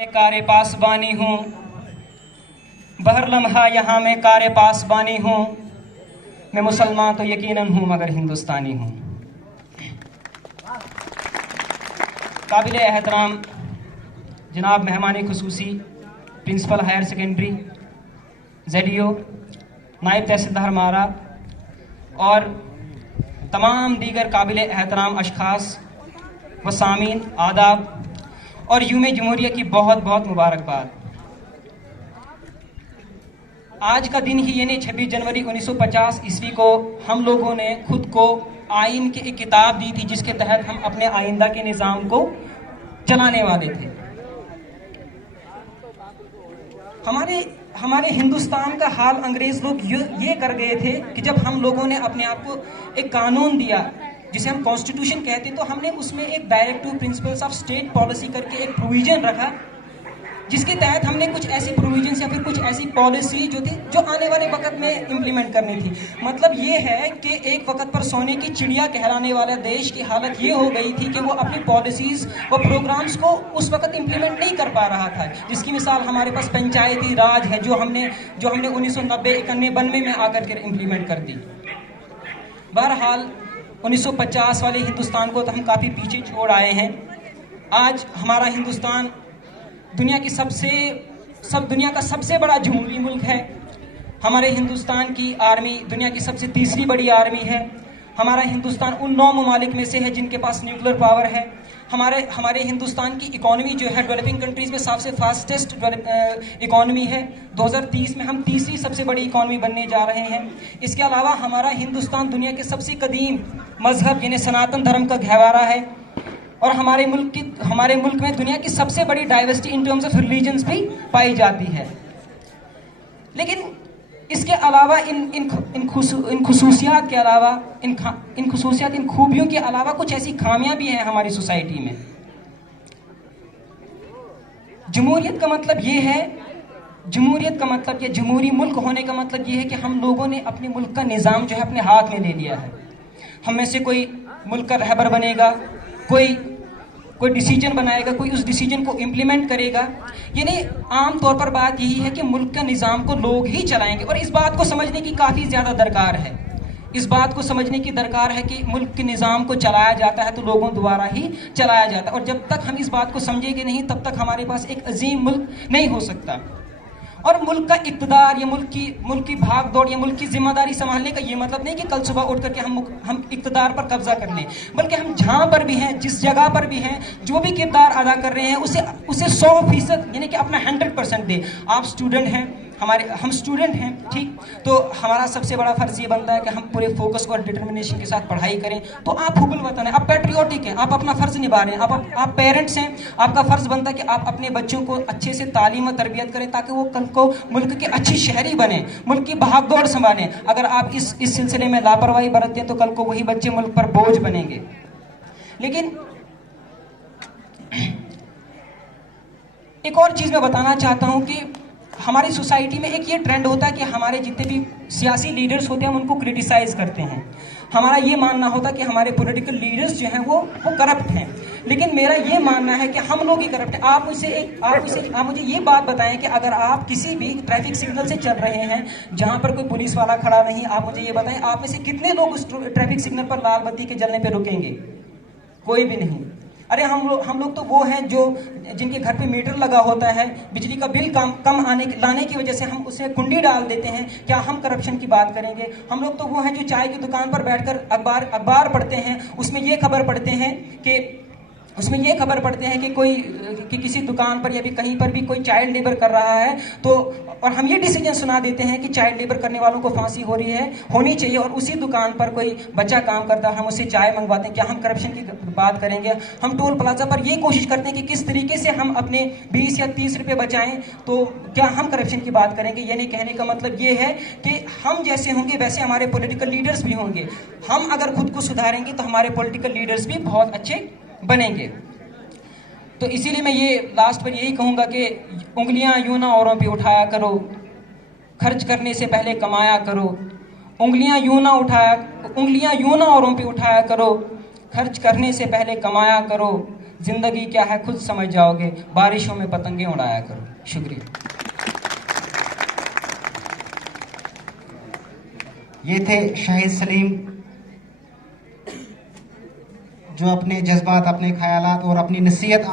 कारे पासबानी हूँ, बहर लम्हा यहाँ मैं कारे पासबानी हूँ। मैं मुसलमान तो यकीनन हूँ मगर हिंदुस्तानी हूँ। काबिल एहतराम जनाब मेहमान खुसूसी प्रिंसिपल हायर सेकेंडरी ZDO, नायब तहसीलदार मारा और तमाम दीगर काबिल एहतराम अशखास व सामीन आदाब और यूम जमहूरिया की बहुत बहुत मुबारकबाद। आज का दिन ही यानी 26 जनवरी 1950 ईस्वी को हम लोगों ने खुद को आइन की एक किताब दी थी जिसके तहत हम अपने आइंदा के निज़ाम को चलाने वाले थे। हमारे हिंदुस्तान का हाल अंग्रेज लोग ये कर गए थे कि जब हम लोगों ने अपने आप को एक कानून दिया जिसे हम कॉन्स्टिट्यूशन कहते हैं, तो हमने उसमें एक directive principles of state policy करके एक प्रोविजन रखा जिसके तहत हमने कुछ ऐसी प्रोविजन या फिर कुछ ऐसी पॉलिसी जो थी जो आने वाले वक्त में इम्प्लीमेंट करनी थी। मतलब ये है कि एक वक्त पर सोने की चिड़िया कहलाने वाला देश की हालत ये हो गई थी कि वो अपनी पॉलिसीज व प्रोग्राम्स को उस वक्त इम्प्लीमेंट नहीं कर पा रहा था। जिसकी मिसाल हमारे पास पंचायती राज है जो हमने 1990-91 में आकर के इम्प्लीमेंट कर दी। बहरहाल 1950 वाले हिंदुस्तान को तो हम काफ़ी पीछे छोड़ आए हैं। आज हमारा हिंदुस्तान दुनिया का सबसे बड़ा जमहूरी मुल्क है। हमारे हिंदुस्तान की आर्मी दुनिया की सबसे तीसरी बड़ी आर्मी है। हमारा हिंदुस्तान उन 9 ममालिक में से है जिनके पास न्यूक्लियर पावर है। हमारे हिंदुस्तान की इकॉनमी जो है डेवलपिंग कंट्रीज में सबसे फास्टेस्ट इकॉनमी है। 2030 में हम तीसरी सबसे बड़ी इकॉनमी बनने जा रहे हैं। इसके अलावा हमारा हिंदुस्तान दुनिया के सबसे कदीम मजहब यानी सनातन धर्म का गहवारा है और हमारे मुल्क में दुनिया की सबसे बड़ी diversity in terms of religions भी पाई जाती है। लेकिन इसके अलावा इन खुसूसियात के अलावा इन खूबियों के अलावा कुछ ऐसी खामियां भी हैं हमारी सोसाइटी में। जमहूरियत का मतलब ये है, जमहूरियत का मतलब या जमहूरी मुल्क होने का मतलब ये है कि हम लोगों ने अपने मुल्क का निज़ाम जो है अपने हाथ में ले लिया है। हम में से कोई मुल्क का रहबर बनेगा, कोई डिसीजन बनाएगा, कोई उस डिसीजन को इम्प्लीमेंट करेगा। यानी आम तौर पर बात यही है कि मुल्क का निज़ाम को लोग ही चलाएंगे और इस बात को समझने की काफ़ी ज़्यादा दरकार है। इस बात को समझने की दरकार है कि मुल्क के निज़ाम को चलाया जाता है तो लोगों द्वारा ही चलाया जाता है और जब तक हम इस बात को समझेंगे नहीं तब तक हमारे पास एक अजीम मुल्क नहीं हो सकता। और मुल्क का इक़्तिदार या मुल्क की भाग दौड़ या मुल्क की जिम्मेदारी संभालने का ये मतलब नहीं कि कल सुबह उठ करके हम इक़्तिदार पर कब्जा कर लें, बल्कि हम जहाँ पर भी हैं, जिस जगह पर भी हैं, जो भी किरदार अदा कर रहे हैं उसे 100% यानी कि अपना 100% दें। आप स्टूडेंट हैं, हम स्टूडेंट हैं, ठीक, तो हमारा सबसे बड़ा फ़र्ज़ ये बनता है कि हम पूरे फोकस और डिटर्मिनेशन के साथ पढ़ाई करें। तो आप हुबुल वतन हैं, आप पैट्रियोटिक हैं, आप अपना फ़र्ज़ निभा रहे हैं, आप पेरेंट्स हैं, आपका फ़र्ज़ बनता है कि आप अपने बच्चों को अच्छे से तालीम और तरबियत करें ताकि वो कल को मुल्क के अच्छी शहरी बने, मुल्क की भागदौड़ संभालें। अगर आप इस सिलसिले में लापरवाही बरतते हैं तो कल को वही बच्चे मुल्क पर बोझ बनेंगे। लेकिन एक और चीज़ मैं बताना चाहता हूँ कि हमारी सोसाइटी में एक ये ट्रेंड होता है कि हमारे जितने भी सियासी लीडर्स होते हैं हम उनको क्रिटिसाइज करते हैं। हमारा ये मानना होता है कि हमारे पॉलिटिकल लीडर्स जो हैं वो करप्ट हैं। लेकिन मेरा ये मानना है कि हम लोग ही करप्ट हैं। आप मुझे ये बात बताएं कि अगर आप किसी भी ट्रैफिक सिग्नल से चल रहे हैं जहाँ पर कोई पुलिस वाला खड़ा नहीं, आप मुझे ये बताएं आप में से कितने लोग उस ट्रैफिक सिग्नल पर लाल बत्ती के जलने पर रुकेंगे? कोई भी नहीं। अरे हम लोग तो वो हैं जो जिनके घर पे मीटर लगा होता है, बिजली का बिल कम लाने की वजह से हम उसे कुंडी डाल देते हैं। क्या हम करप्शन की बात करेंगे? हम लोग तो वो हैं जो चाय की दुकान पर बैठकर अखबार पढ़ते हैं, उसमें ये खबर पढ़ते हैं कि किसी दुकान पर या भी कहीं पर भी कोई चाइल्ड लेबर कर रहा है, तो और हम ये डिसीजन सुना देते हैं कि चाइल्ड लेबर करने वालों को फांसी होनी चाहिए और उसी दुकान पर कोई बच्चा काम करता है हम उससे चाय मंगवाते हैं। क्या हम करप्शन की बात करेंगे? हम टोल प्लाजा पर ये कोशिश करते हैं कि किस तरीके से हम अपने 20 या 30 रुपये बचाएं, तो क्या हम करप्शन की बात करेंगे? यानी कहने का मतलब ये है कि हम जैसे होंगे वैसे हमारे पॉलिटिकल लीडर्स भी होंगे। हम अगर खुद को सुधारेंगे तो हमारे पॉलिटिकल लीडर्स भी बहुत अच्छे बनेंगे। तो इसीलिए मैं ये लास्ट पर यही कहूँगा कि उंगलियां यूं ना औरों पे उठाया करो, खर्च करने से पहले कमाया करो। उंगलियां यूं ना औरों पे उठाया करो, खर्च करने से पहले कमाया करो। जिंदगी क्या है खुद समझ जाओगे, बारिशों में पतंगे उड़ाया करो। शुक्रिया। ये थे शाहिद सलीम, जो अपने जज्बात, अपने ख्यालात और अपनी नसीहत